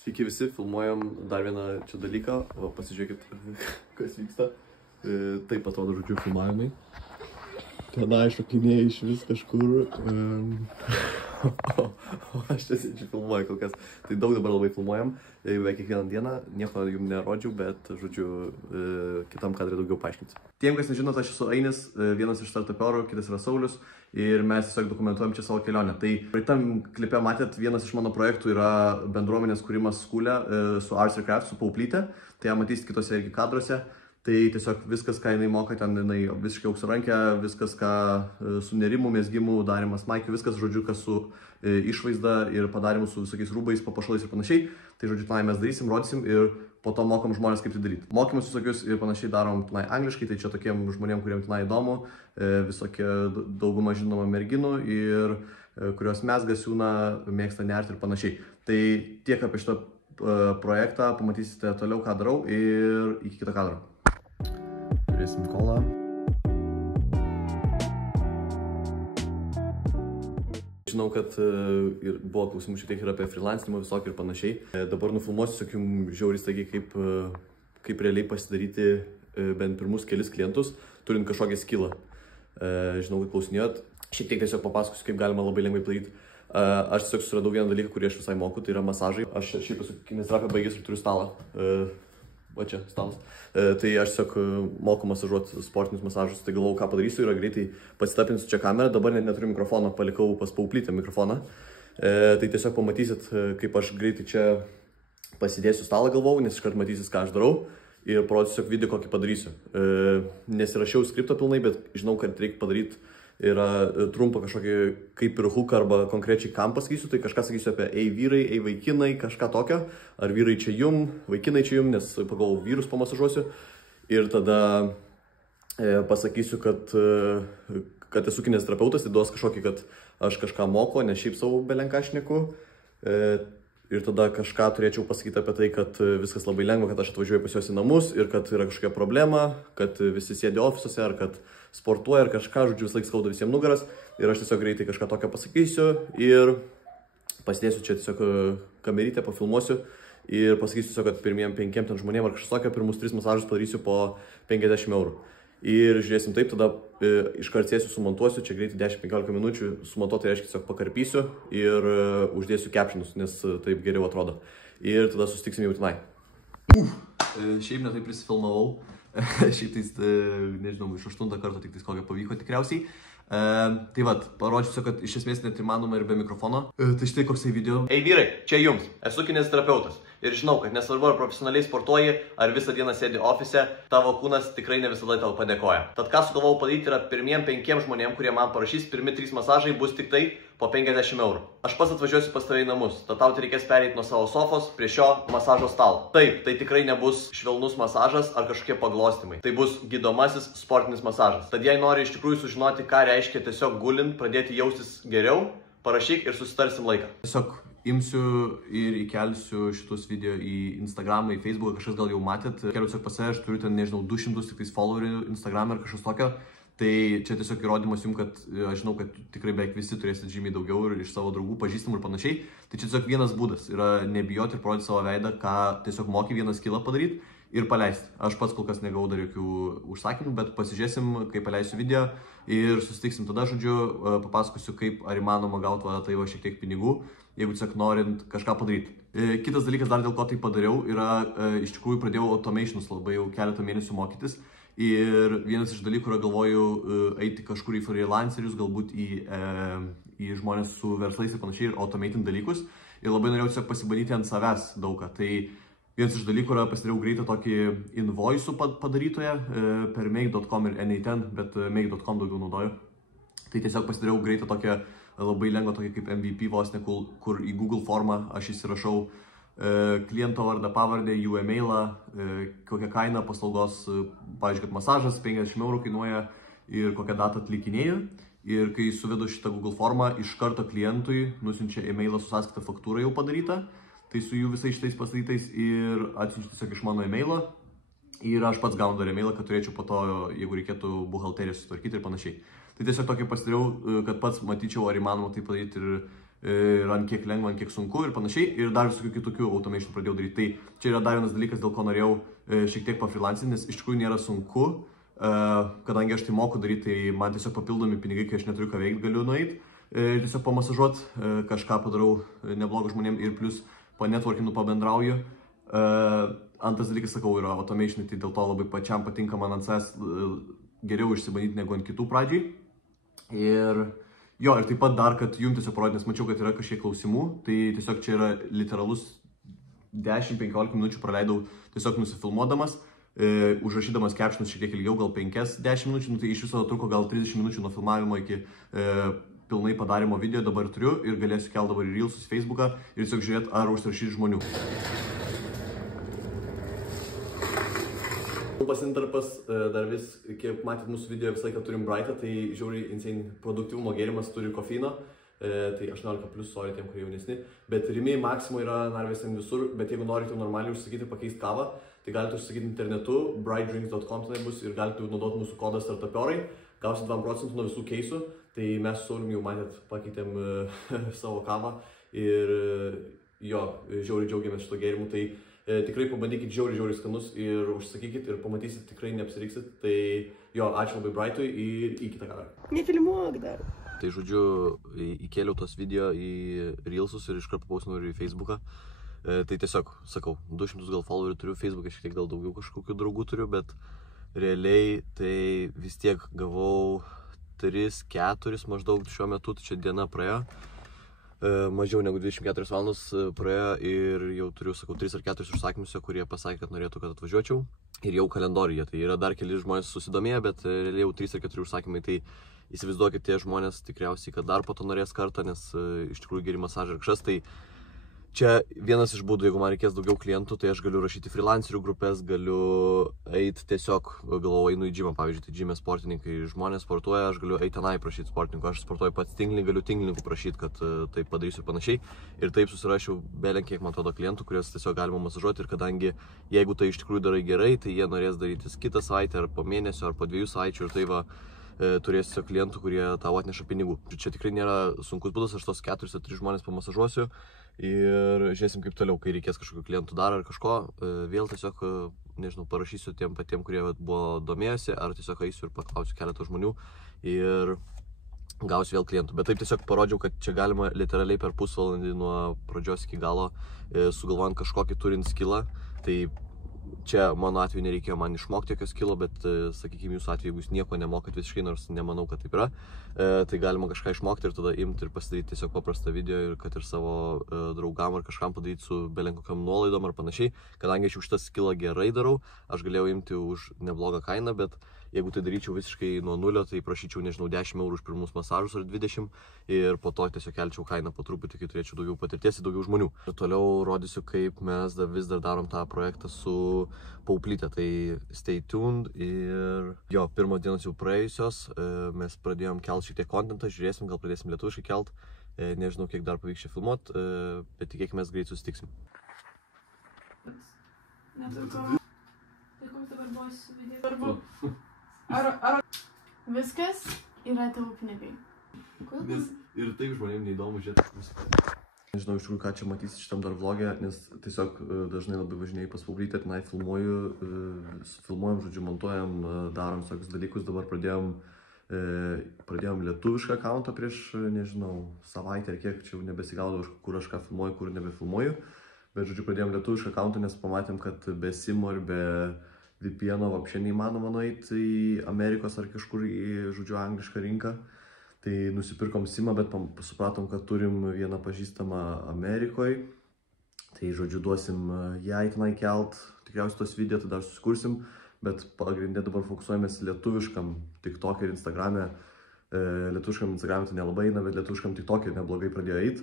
Sveiki visi, filmuojam dar vieną čia dalyką, va pasižiūrėkit, kas vyksta. Taip atrodo, žodžiu, filmavimai. Tenai šokinėja iš vis kažkur. O aš čia sėdžiu filmuoju kol kas. Tai daug dabar labai filmuojam, beveik kiekvieną dieną. Nieko jums nerodžiau, bet, žodžiu, kitam kadrui daugiau paaiškinsiu. Tiem, kas nežinot, aš esu Ainis, vienas iš startupiorų, kitas yra Saulius. Ir mes tiesiog dokumentuojam čia savo kelionę. Tai praeitam klipe matėt, vienas iš mano projektų yra bendruomenės kūrimas skūlė su Arts & Crafts, su Pauplyte. Tai ją matysit kitose irgi kadruose. Tai tiesiog viskas, ką jinai moka, ten jinai visiškai auksarankė, viskas, ką su nerimų, mezgimų, darimas maikių, viskas, žodžiu, kas su išvaizda ir padarimu su visokiais rūbais, papuošalais ir panašiai. Tai, žodžiu, tenai mes darysim, rodysim ir po to mokom žmonės, kaip tai daryti. Mokymus visokius ir panašiai darom tenai angliškai, tai čia tokiem žmonėm, kuriem tenai įdomu, visokie dauguma žinoma merginų ir kurios mezga, siūna, mėgsta nerti ir panašiai. Tai tiek apie šitą projektą, pamatysite toliau, ką darau ir iki kito kadro. Turėsim kolą. Žinau, kad ir buvo klausimų šiek tiek ir apie freelancinimą visokį ir panašiai. Dabar nufilmuosiu, sakykim, žiauriai staigiai, kaip realiai pasidaryti bent pirmus kelis klientus, turint kažkokią skillą. Žinau, kad klausinėjot. Šiek tiek tiesiog papasakosiu, kaip galima labai lengvai padaryti. Aš tiesiog suradau vieną dalyką, kurį aš visai moku, tai yra masažai. Aš šiaip esu kineziterapiją baigęs ir turiu stalą. Va čia stalas. Tai aš tiesiog moku masažuoti sportinius masažus, tai galvojau, ką padarysiu ir greitai pasitapinsiu čia kamerą, dabar net neturiu mikrofono, palikau pas Pauplytę mikrofoną. Tai tiesiog pamatysit, kaip aš greitai čia pasidėsiu stalą, galvojau, nes iškart matysit, ką aš darau ir parodysiu video, kokį padarysiu. Nesirašiau skripto pilnai, bet žinau, kad reikia padaryti yra trumpa kažkokį kaip ir hook arba konkrečiai kam pasakysiu, tai kažką sakysiu apie ei vyrai, ei vaikinai, kažką tokio, ar vyrai čia jum, vaikinai čia jum, nes pagalvojau vyrus pamasažuosiu ir tada pasakysiu, kad esu kineziterapeutas, tai duos kažkokį, kad aš kažką moko, ne šiaip savo belenką šneku. Ir tada kažką turėčiau pasakyti apie tai, kad viskas labai lengva, kad aš atvažiuoju pas juos į namus ir kad yra kažkokia problema, kad visi sėdi ofisuose ar kad sportuoja ar kažką, žodžiu, vis laik skauda visiems nugaras. Ir aš tiesiog greitai kažką tokio pasakysiu ir pasidėsiu čia tiesiog kamerytę, pafilmuosiu ir pasakysiu tiesiog, kad pirmiem 5 ten žmonėm ar kažkas tokio, pirmus 3 masažus padarysiu po 50 €. Ir žiūrėsim taip, tada iškart sėsiu, sumontuosiu, čia greitai 10-15 minučių, sumontuoti reiškia tiesiog pakarpysiu ir uždėsiu kepšinus, nes taip geriau atrodo. Ir tada susitiksim jau tenai. Šiaip netai prisifilmavau, šiaip tais, nežinau, iš 8 karto tik tais kokią pavyko tikriausiai. Tai vat, parodžiusiu, kad iš esmės net įmanoma ir be mikrofono. Tai štai koksai video. Ei vyrai, čia jums, esu kineziterapeutas. Ir žinau, kad nesvarbu ar profesionaliai sportuoji, ar visą dieną sėdi ofise, tavo kūnas tikrai ne visada tau padėkoja. Tad ką sugalvojau padaryti yra pirmiem 5 žmonėm, kurie man parašys, pirmi 3 masažai bus tik tai po 50 €. Aš pats atvažiuosiu pas tave į namus, tad tau reikės pereiti nuo savo sofos prie šio masažo stalo. Taip, tai tikrai nebus švelnus masažas ar kažkokie paglostymai. Tai bus gydomasis sportinis masažas. Tad jei nori iš tikrųjų sužinoti, ką reiškia tiesiog gulint, pradėti jaustis geriau, parašyk ir susitarsim laiką. Tiesiog imsiu ir įkelsiu šitus video į Instagramą, į Facebooką, kažkas gal jau matėt. Keliu tiesiog pas save, aš turiu ten, nežinau, 200 tik tais followerių Instagram'e ar kažkas tokio. Tai čia tiesiog įrodymas jums, kad aš žinau, kad tikrai beveik visi turėsit žymiai daugiau ir iš savo draugų, pažįstamų ir panašiai. Tai čia tiesiog vienas būdas yra nebijoti ir parodyti savo veidą, ką tiesiog moki vieną skillą padaryti ir paleisti. Aš pats kol kas negavau dar jokių užsakymų, bet pasižiūrėsim, kai paleisiu video ir susitiksim tada, žodžiu, papasakosiu, kaip ar įmanoma gauti tai va šiek tiek pinigų, jeigu tiesiog norint kažką padaryti. Kitas dalykas, dar dėl ko tai padariau, yra iš tikrųjų pradėjau automationus labai jau keletą mėnesių mokytis. Ir vienas iš dalykų yra galvoju eiti kažkur į freelancerius, galbūt į žmonės su verslais ir panašiai ir automating dalykus. Ir labai norėjau tiesiog pasibandyti ant savęs daugą. Tai vienas iš dalykų yra pasidariau greitą tokį invoice'ų padarytoją per make.com ir N8, bet make.com daugiau naudoju. Tai tiesiog pasidariau greitą tokią labai lengvą tokią kaip MVP vos ne, kur į Google formą aš įsirašau kliento vardą, pavardę, jų e-mailą, kokią kainą paslaugos, pavyzdžiui, kad masažas 50 € kainuoja ir kokią datą atlikinėjau. Ir kai suvedu šitą Google formą, iš karto klientui nusiunčia e-mailą su sąskaita faktūra jau padaryta, tai su jų visais šitais pastatytais ir atsiunčia tiesiog iš mano e-mailą. Ir aš pats gaunu dar e-mailą, kad turėčiau po to, jeigu reikėtų buhalteriją sutvarkyti ir panašiai. Tai tiesiog tokį pasidariau, kad pats matyčiau, ar įmanoma tai padaryti ir ir ant kiek lengva, ant kiek sunku ir panašiai. Ir dar visokių kitokių automation pradėjau daryti. Tai čia yra dar vienas dalykas, dėl ko norėjau šiek tiek pafreelancinti, nes iš tikrųjų nėra sunku. Kadangi aš tai moku daryti, tai man tiesiog papildomi pinigai, kai aš neturiu ką veikti, galiu nueiti. Tiesiog pamasažuot, kažką padarau neblogą žmonėm ir plus panetworkinu, pabendrauju. Antras dalykas, sakau, yra automation, tai dėl to labai pačiam patinka man ant savęs geriau išsibandyti negu ant kitų pradžiai. Ir jo, ir taip pat dar, kad jums tiesiog parodyti, nes mačiau, kad yra kažkiek klausimų, tai tiesiog čia yra literalus 10-15 minučių praleidau tiesiog nusifilmuodamas, užrašydamas captionus šiek tiek ilgiau, gal 5-10 minučių, tai iš viso truko gal 30 minučių nuo filmavimo iki pilnai padarimo video dabar turiu ir galėsiu kelti dabar į Reelsus, Facebooką ir tiesiog žiūrėti, ar užsirašyti žmonių. Pasintarpas, dar vis, kiek matėt mūsų video, visą laiką turim Brightą, tai žiauriai insane produktyvumo gėrimas turi kofeino, tai 18+, sorry tiem, kurie jaunesni, bet Rimi Maximo yra narvės ten visur, bet jeigu norite normaliai užsakyti, pakeisti kavą, tai galite užsakyti internetu, brightdrinks.com tenai bus ir galite naudoti mūsų kodą startupiorai, gausit 2% nuo visų keisų, tai mes su Sauliumi jau matėt, pakeitėm savo kavą ir jo, žiauriai džiaugiamės šito gėrimu, tai tikrai pabandykit žiauriai skanus ir užsakykit ir pamatysit, tikrai neapsiriksit. Tai jo, ačiū labai Brightui ir į kitą karą. Nefilmuok dar. Tai žodžiu, įkėliau tos video į Reelsus ir iškart paustinau ir į Facebooką. Tai tiesiog, sakau, 200 gal followerių turiu, Facebook'e šiek tiek gal daugiau kažkokių draugų turiu, bet realiai tai vis tiek gavau 3-4 maždaug šiuo metu, tai čia diena praėjo. Mažiau negu 24 valandos praėjo ir jau turiu, sakau, 3 ar 4 užsakymus, kurie pasakė, kad norėtų, kad atvažiuočiau. Ir jau kalendoriuje, tai yra dar keli žmonės susidomėję, bet realiai jau 3 ar 4 užsakymai, tai įsivaizduokit, tie žmonės tikriausiai, kad dar po to norės kartą, nes iš tikrųjų geri masažai ir kažkas, tai čia vienas iš būdų, jeigu man reikės daugiau klientų, tai aš galiu rašyti freelancerių grupės, galiu eiti tiesiog, galvoju, einu į džimą, pavyzdžiui, tai džime sportininkai, žmonės sportuoja, aš galiu eiti tenai prašyti sportininkų, aš sportuoju pats tinklinį, galiu tinklininkų prašyti, kad tai padarysiu ir panašiai. Ir taip susirašiau belenkiek, man atrodo, klientų, kuriuos tiesiog galima masažuoti ir kadangi jeigu tai iš tikrųjų darai gerai, tai jie norės darytis kitą savaitę ar po mėnesio ar po 2 savaičių ir tai va, turėsiu klientų, kurie tau atneša pinigų. Čia tikrai nėra sunkus būdas, aš tos 4 ar 3 žmonės pamasažuosiu ir žiūrėsim kaip toliau, kai reikės kažkokių klientų dar ar kažko, vėl tiesiog, nežinau, parašysiu tiem patiem, kurie buvo domėjosi, ar tiesiog eisiu ir paklausiu keletą žmonių ir gausiu vėl klientų. Bet taip tiesiog parodžiau, kad čia galima literaliai per pusvalandį nuo pradžios iki galo sugalvojant kažkokį turint skillą. Tai čia mano atveju nereikėjo man išmokti jokio skilo, bet, sakykime, jūsų atveju, jeigu jūs nieko nemokat visiškai, nors nemanau, kad taip yra, tai galima kažką išmokti ir tada imti ir pasidaryti tiesiog paprastą video ir kad ir savo draugam ar kažkam padaryti su belenkokiam nuolaidom ar panašiai. Kadangi aš jau šitą skillą gerai darau, aš galėjau imti už neblogą kainą, bet jeigu tai daryčiau visiškai nuo nulio, tai prašyčiau, nežinau, 10 eurų už pirmus masažus ar 20 ir po to tiesiog kelčiau kainą po truputį, kai turėčiau daugiau patirties ir daugiau žmonių. Ir toliau rodysiu, kaip mes vis dar darom tą projektą su Pauplyte, tai stay tuned ir jo, pirmos dienos jau praėjusios, mes pradėjom kelti šiek tiek kontentą, žiūrėsim, gal pradėsim lietuviškai kelt, nežinau, kiek dar pavyks čia filmuot, bet tikėkime, mes greit susitiksim. Neturiu. Tai koks dabar buvo su video? Svarbu. Ar viskas yra tavo pinigai? Nes ir taip žmonėms neįdomu žiūrėti viską. Nežinau iš tikrųjų, ką čia matysit šitam dar vlogė, nes tiesiog dažnai labai važinėjai pas Pauplytę, tenai filmuojam, žodžiu, montuojam, darom visokius dalykus. Dabar pradėjom lietuvišką accountą prieš, nežinau, savaitę ar kiek, čia jau nebesigaudau, kur aš ką filmuoju, kur nebefilmuoju. Bet, žodžiu, pradėjom lietuvišką accountą, nes pamatėm, kad be SIM-o ir be VPN-o vapšė neįmanoma nueiti į Amerikos ar kažkur į, žodžiu, anglišką rinką. Tai nusipirkom SIM-ą, bet supratom, kad turim vieną pažįstamą Amerikoje. Tai, žodžiu, duosim jai tenai kelt, tikriausiai tos video, tai dar susikursim, bet pagrindė dabar fokusuojamės lietuviškam TikTok'e ir Instagram'e. Lietuviškam Instagram'e tai nelabai eina, bet lietuviškam TikTok'e neblogai pradėjo eiti.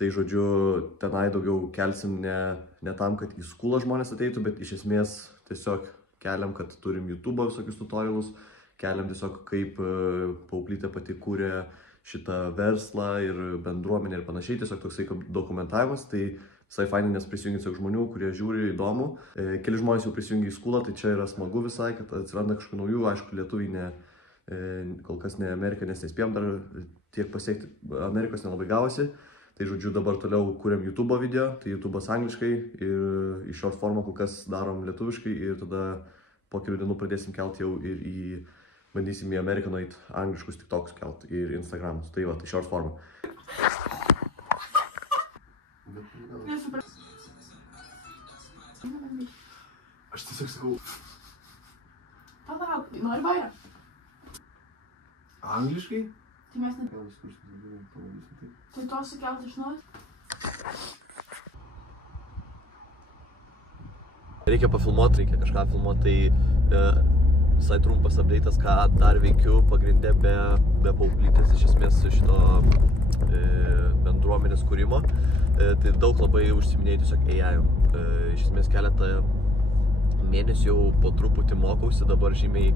Tai, žodžiu, tenai daugiau kelsim ne tam, kad į skulą žmonės ateitų, bet iš esmės tiesiog keliam, kad turim YouTube'o visokius tutorialus, keliam tiesiog kaip Pauplytė pati kūrė šitą verslą ir bendruomenę ir panašiai, tiesiog toksai kaip dokumentavimas, tai visai fainai, nes prisijungia tiesiog žmonių, kurie žiūri įdomu. Keli žmonės jau prisijungia į skulą, tai čia yra smagu visai, kad atsiranda kažkokių naujų, aišku, lietuviai kol kas ne Amerika, nes nespėjom dar tiek pasiekti, Amerikos nelabai gavosi. Tai žodžiu, dabar toliau kuriam YouTube video, tai YouTube'as angliškai ir į short formą kol kas darom lietuviškai ir tada po kelių dienų pradėsim kelt jau ir bandysim į Ameriką nueit angliškus TikTokus kelt ir Instagramus. Tai va, tai short forma. Aš tiesiog sakau. Palauk, nori vairą? Angliškai? Tai mes net... Tai to sukelt iš naujo? Reikia pafilmuoti, reikia kažką filmuoti, tai visai trumpas update'as, ką dar veikiu pagrindė be paauglystės iš esmės šito bendruomenės kūrimo. Tai daug labai užsiminėjau tiesiog AI. Iš esmės keletą mėnesių jau po truputį mokausi, dabar žymiai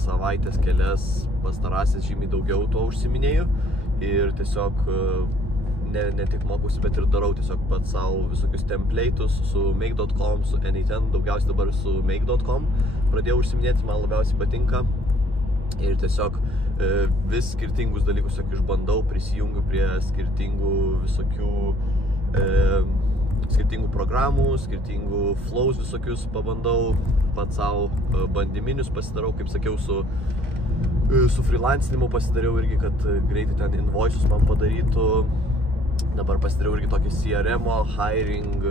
savaitės kelias pastarasis žymiai daugiau to užsiminėjau ir tiesiog ne tik mokausi, bet ir darau tiesiog pats savo visokius template'us su make.com, su anyten, daugiausiai dabar su make.com pradėjau užsiminėti, man labiausiai patinka ir tiesiog vis skirtingus dalykus išbandau, prisijungiu prie skirtingų visokių skirtingų programų, skirtingų flows visokius pabandau, pats savo bandyminius pasidarau, kaip sakiau, su freelancinimu pasidariau irgi, kad greitai ten invoices man padarytų. Dabar pasidariau irgi tokį CRM-o, hiring,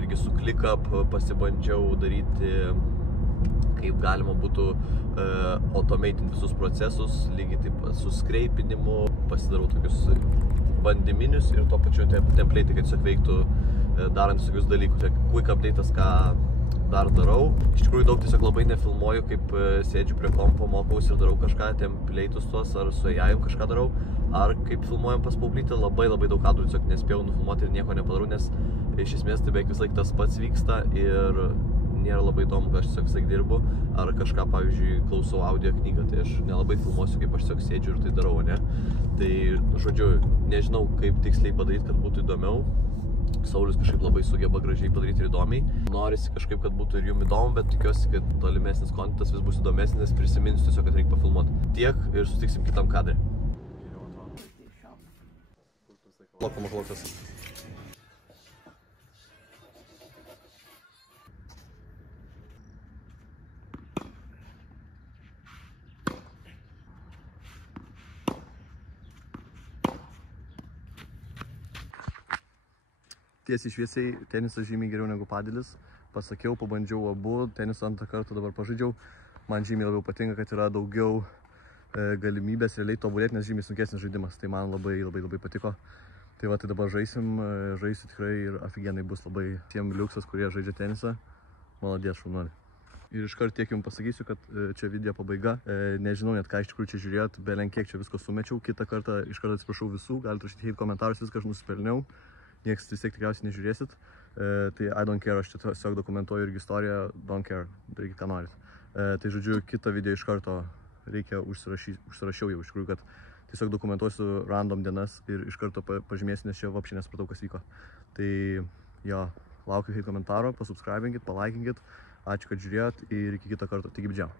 irgi su ClickUp pasibandžiau daryti, kaip galima būtų automatinti visus procesus, lygiai taip pat su skreipinimu, pasidarau tokius bandyminius ir tuo pačiu template'ai, kad tiesiog veiktų darant visokius dalykus. Quick update'as, ką dar darau. Iš tikrųjų daug tiesiog labai nefilmuoju, kaip sėdžiu prie kompo, mokausi ir darau kažką, template'us tuos, ar su AI kažką darau, ar kaip filmuojam pas paauglystę, labai daug kadrų tiesiog nespėjau nufilmuoti ir nieko nepadarau, nes iš esmės tai beveik visąlaik tas pats vyksta ir nėra labai įdomu, kad aš tiesiog visąlaik dirbu, ar kažką, pavyzdžiui, klausau audio knygą, tai aš nelabai filmuosiu, kaip aš tiesiog sėdžiu ir tai darau, ne? Tai, žodžiu, nežinau, kaip tiksliai padaryti, kad būtų įdomiau. Saulius kažkaip labai sugeba gražiai padaryti ir įdomiai. Norisi kažkaip, kad būtų ir jums įdomu, bet tikiuosi, kad tolimesnis kontentas vis bus įdomesnis, nes prisiminsiu tiesiog, kad reikia pafilmuoti. Tiek ir susitiksim kitam kadre. Lokas. Tiesiai šviesiai, tenisas žymiai geriau negu padelis. Pasakiau, pabandžiau abu, tenisą antrą kartą dabar pažaidžiau. Man žymiai labiau patinka, kad yra daugiau galimybės realiai tobulėti, nes žymiai sunkesnis žaidimas. Tai man labai patiko. Tai va, tai dabar žaisiu tikrai ir afigenai bus labai tiem liuksas, kurie žaidžia tenisą. Maladės, šaunuoliai. Ir iškart tiek jums pasakysiu, kad čia video pabaiga. Nežinau net ką iš tikrųjų čia žiūrėjot, belenkiek čia visko sumečiau. Kitą kartą iškart atsiprašau visų, galite rašyti hate komentarus, viską aš nusipelniau. Niekas vis tiek tikriausiai nežiūrėsit. Tai I don't care, aš tiesiog dokumentuoju irgi istoriją, don't care, darykit ką norit. Tai žodžiu, kitą video iš karto reikia užsirašiau jau iš tikrųjų, kad tiesiog dokumentuosiu random dienas ir iš karto pažymėsiu, nes čia vapšiai nesupratau, kas vyko. Tai jo, laukiu hate komentaro, pasubscribinkit, palaikinkit, ačiū, kad žiūrėjot ir iki kito karto, tik gibdžiam.